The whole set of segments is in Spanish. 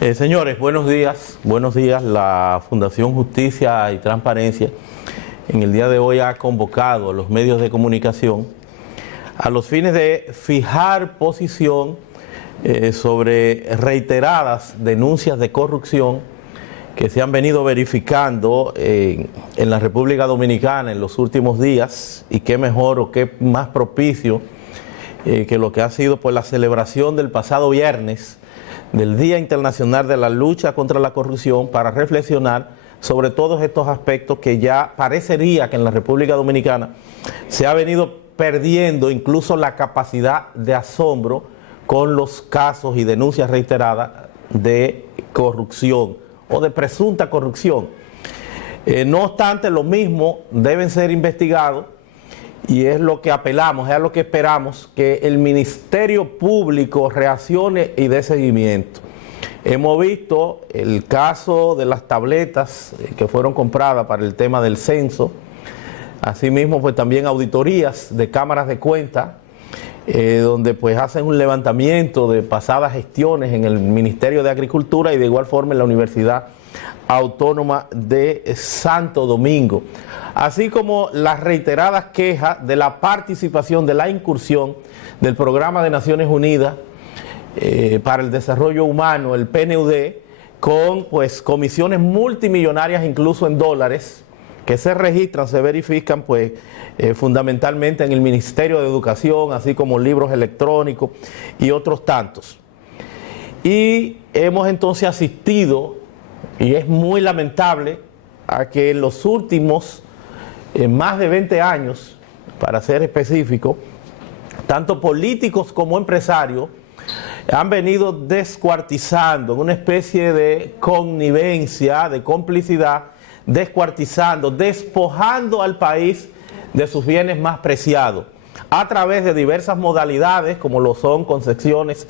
Señores, buenos días. Buenos días. La Fundación Justicia y Transparencia en el día de hoy ha convocado a los medios de comunicación a los fines de fijar posición sobre reiteradas denuncias de corrupción que se han venido verificando en la República Dominicana en los últimos días, y qué mejor o qué más propicio que lo que ha sido pues la celebración del pasado viernes del Día Internacional de la Lucha contra la Corrupción, para reflexionar sobre todos estos aspectos que ya parecería que en la República Dominicana se ha venido perdiendo incluso la capacidad de asombro con los casos y denuncias reiteradas de corrupción o de presunta corrupción. No obstante, lo mismo deben ser investigados, y es lo que apelamos, es a lo que esperamos, que el Ministerio Público reaccione y dé seguimiento. Hemos visto el caso de las tabletas que fueron compradas para el tema del censo, asimismo pues también auditorías de cámaras de cuenta, donde pues hacen un levantamiento de pasadas gestiones en el Ministerio de Agricultura y de igual forma en la Universidad Autónoma de Santo Domingo, así como las reiteradas quejas de la participación, de la incursión del Programa de Naciones Unidas para el Desarrollo Humano, el PNUD, con pues comisiones multimillonarias incluso en dólares, que se registran, se verifican pues fundamentalmente en el Ministerio de Educación, así como libros electrónicos y otros tantos. Y hemos entonces asistido, y es muy lamentable, a que en los últimos más de 20 años, para ser específico, tanto políticos como empresarios han venido descuartizando en una especie de connivencia, de complicidad, descuartizando, despojando al país de sus bienes más preciados, a través de diversas modalidades, como lo son concesiones,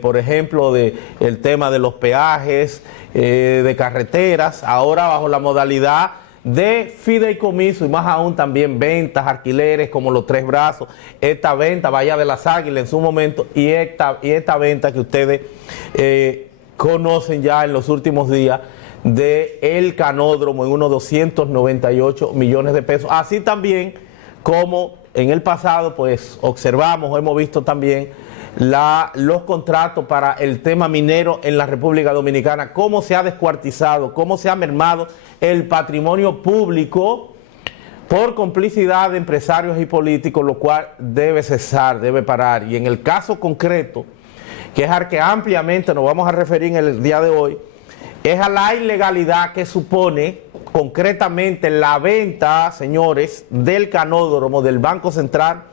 por ejemplo, el tema de los peajes, de carreteras, ahora bajo la modalidad de fideicomiso, y más aún también ventas, alquileres, como los Tres Brazos, esta venta, Bahía de las Águilas en su momento, y esta venta que ustedes conocen ya en los últimos días, de el canódromo en unos 298 millones de pesos, así también como en el pasado pues observamos, hemos visto también los contratos para el tema minero en la República Dominicana, cómo se ha descuartizado, cómo se ha mermado el patrimonio público por complicidad de empresarios y políticos, lo cual debe cesar, debe parar. Y en el caso concreto, que es al que ampliamente nos vamos a referir en el día de hoy, es a la ilegalidad que supone concretamente la venta, señores, del canódromo del Banco Central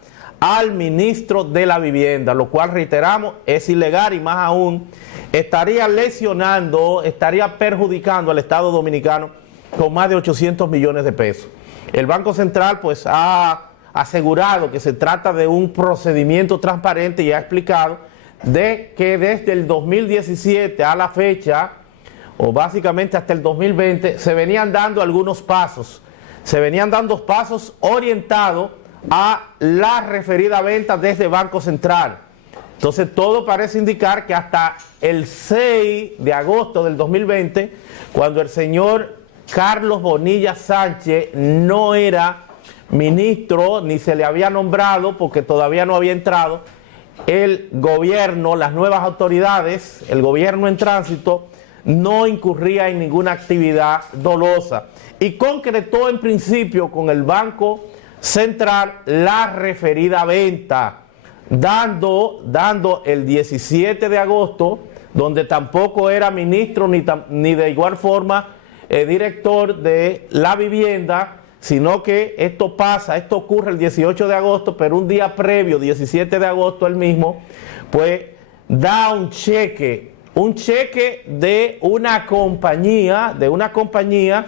al ministro de la Vivienda, lo cual, reiteramos, es ilegal, y más aún estaría lesionando, estaría perjudicando al Estado Dominicano con más de 800 millones de pesos. El Banco Central pues ha asegurado que se trata de un procedimiento transparente y ha explicado de que desde el 2017 a la fecha, o básicamente hasta el 2020, se venían dando algunos pasos, orientados a la referida venta desde Banco Central. Entonces todo parece indicar que hasta el 6 de agosto del 2020, cuando el señor Carlos Bonilla Sánchez no era ministro, ni se le había nombrado porque todavía no había entrado, el gobierno, las nuevas autoridades, el gobierno en tránsito, no incurría en ninguna actividad dolosa y concretó en principio con el Banco Central la referida venta, dando el 17 de agosto, donde tampoco era ministro ni de igual forma director de la vivienda, sino que esto ocurre el 18 de agosto, pero un día previo, 17 de agosto, él mismo, pues da un cheque de una compañía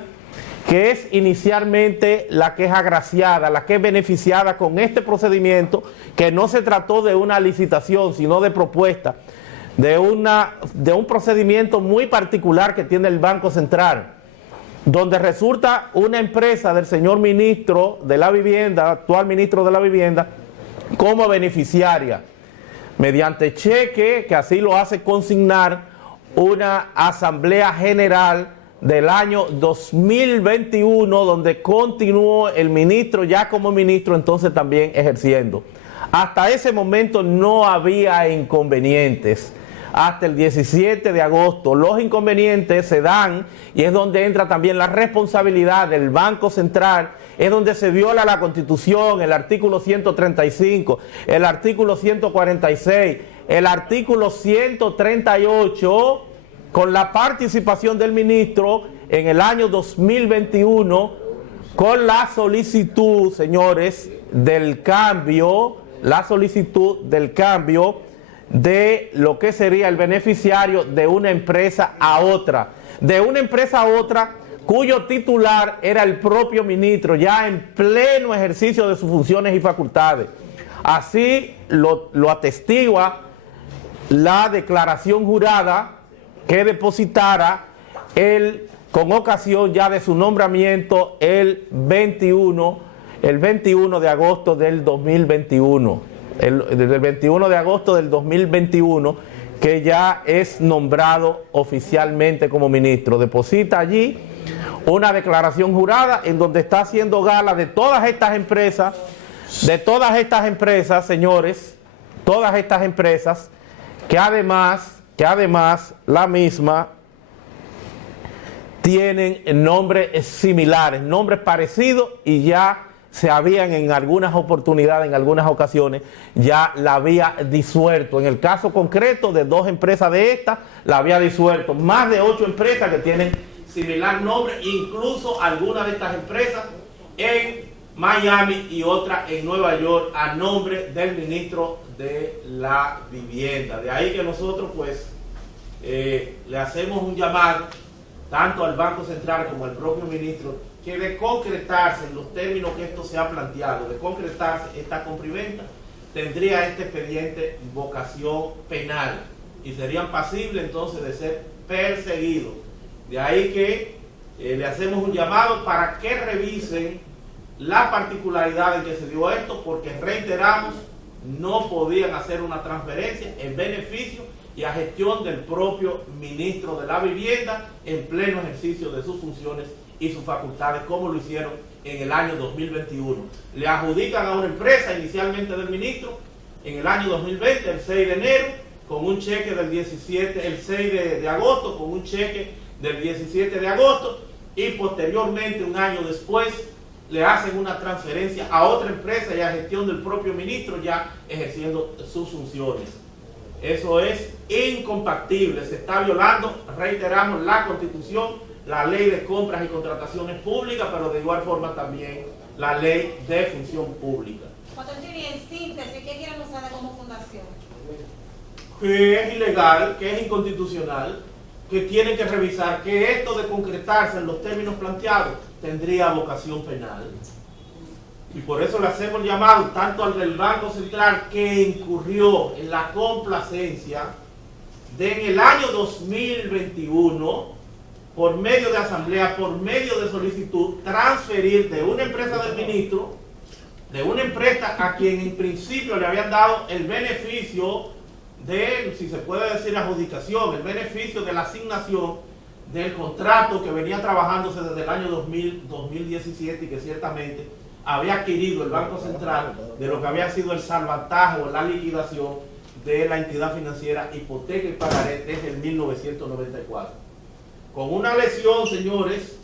que es inicialmente la que es agraciada, la que es beneficiada con este procedimiento, que no se trató de una licitación, sino de propuesta, de un procedimiento muy particular que tiene el Banco Central, donde resulta una empresa del señor ministro de la Vivienda, actual ministro de la Vivienda, como beneficiaria, mediante cheque, que así lo hace consignar, una asamblea general del año 2021 donde continuó el ministro ya como ministro, entonces también ejerciendo. Hasta ese momento no había inconvenientes. Hasta el 17 de agosto los inconvenientes se dan y es donde entra también la responsabilidad del Banco Central, es donde se viola la Constitución, el artículo 135, el artículo 146, el artículo 138, con la participación del ministro en el año 2021, con la solicitud, señores, del cambio, la solicitud del cambio de lo que sería el beneficiario de una empresa a otra, cuyo titular era el propio ministro, ya en pleno ejercicio de sus funciones y facultades. Así lo atestigua la declaración jurada que depositara él con ocasión ya de su nombramiento el 21 de agosto del 2021. El 21 de agosto del 2021, que ya es nombrado oficialmente como ministro. Deposita allí una declaración jurada en donde está haciendo gala de todas estas empresas, señores, todas estas empresas, que además la misma tienen nombres similares, nombres parecidos, y ya se habían en algunas oportunidades, en algunas ocasiones, ya la había disuelto. En el caso concreto de 2 empresas de esta, la había disuelto. Más de 8 empresas que tienen similar nombre, incluso algunas de estas empresas en Miami y otra en Nueva York, a nombre del ministro de la Vivienda. De ahí que nosotros pues le hacemos un llamado tanto al Banco Central como al propio ministro, que de concretarse en los términos que esto se ha planteado, de concretarse esta compra-y-venta, tendría este expediente vocación penal y serían pasibles entonces de ser perseguidos. De ahí que le hacemos un llamado para que revisen la particularidad en que se dio esto, porque reiteramos, no podían hacer una transferencia en beneficio y a gestión del propio ministro de la Vivienda en pleno ejercicio de sus funciones y sus facultades, como lo hicieron en el año 2021. Le adjudican a una empresa inicialmente del ministro en el año 2020, el 6 de enero, con un cheque del 17, el 6 de agosto, con un cheque del 17 de agosto, y posteriormente, un año después, le hacen una transferencia a otra empresa y a gestión del propio ministro, ya ejerciendo sus funciones. Eso es incompatible, se está violando, reiteramos, la Constitución, la Ley de Compras y Contrataciones Públicas, pero de igual forma también la Ley de Función Pública. En síntesis, ¿qué quieren usar como fundación? Que es ilegal, que es inconstitucional, que tienen que revisar que esto de concretarse en los términos planteados tendría vocación penal. Y por eso le hacemos el llamado tanto al del Banco Central, que incurrió en la complacencia de en el año 2021, por medio de asamblea, por medio de solicitud, transferir de una empresa del ministro, de una empresa a quien en principio le habían dado el beneficio de, si se puede decir, adjudicación, el beneficio de la asignación del contrato que venía trabajándose desde el año 2017 y que ciertamente había adquirido el Banco Central de lo que había sido el salvataje o la liquidación de la entidad financiera Hipoteca y Pagaré desde el 1994. Con una lesión, señores,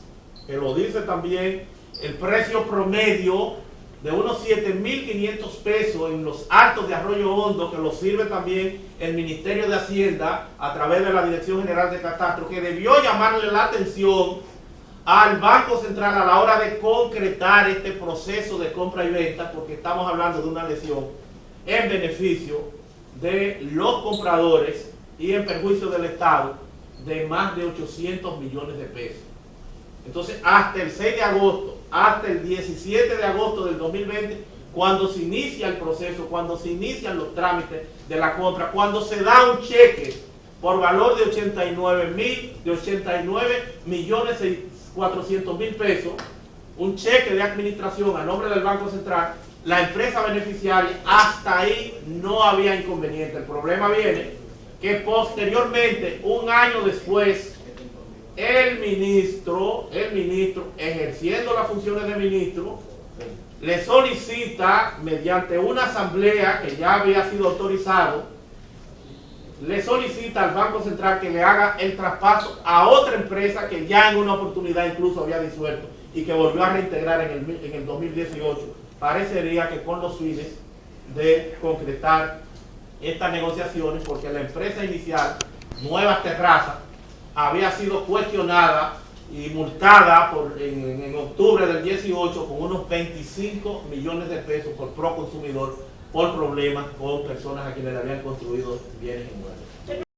que lo dice también el precio promedio de unos 7.500 pesos en los actos de Arroyo Hondo, que lo sirve también el Ministerio de Hacienda a través de la Dirección General de Catastro, que debió llamarle la atención al Banco Central a la hora de concretar este proceso de compra y venta, porque estamos hablando de una lesión en beneficio de los compradores y en perjuicio del Estado de más de 800 millones de pesos. Entonces, hasta el 6 de agosto, hasta el 17 de agosto del 2020, cuando se inicia el proceso, cuando se inician los trámites de la compra, cuando se da un cheque por valor de 89.400.000 pesos, un cheque de administración a nombre del Banco Central, la empresa beneficiaria, hasta ahí no había inconveniente. El problema viene que posteriormente, un año después, el ministro, ejerciendo las funciones de ministro, le solicita, mediante una asamblea que ya había sido autorizado, le solicita al Banco Central que le haga el traspaso a otra empresa que ya en una oportunidad incluso había disuelto y que volvió a reintegrar en el 2018. Parecería que con los fines de concretar estas negociaciones, porque la empresa inicial, Nuevas Terrazas, había sido cuestionada y multada en octubre del 18 con unos 25 millones de pesos por Proconsumidor por problemas con personas a quienes le habían construido bienes inmuebles.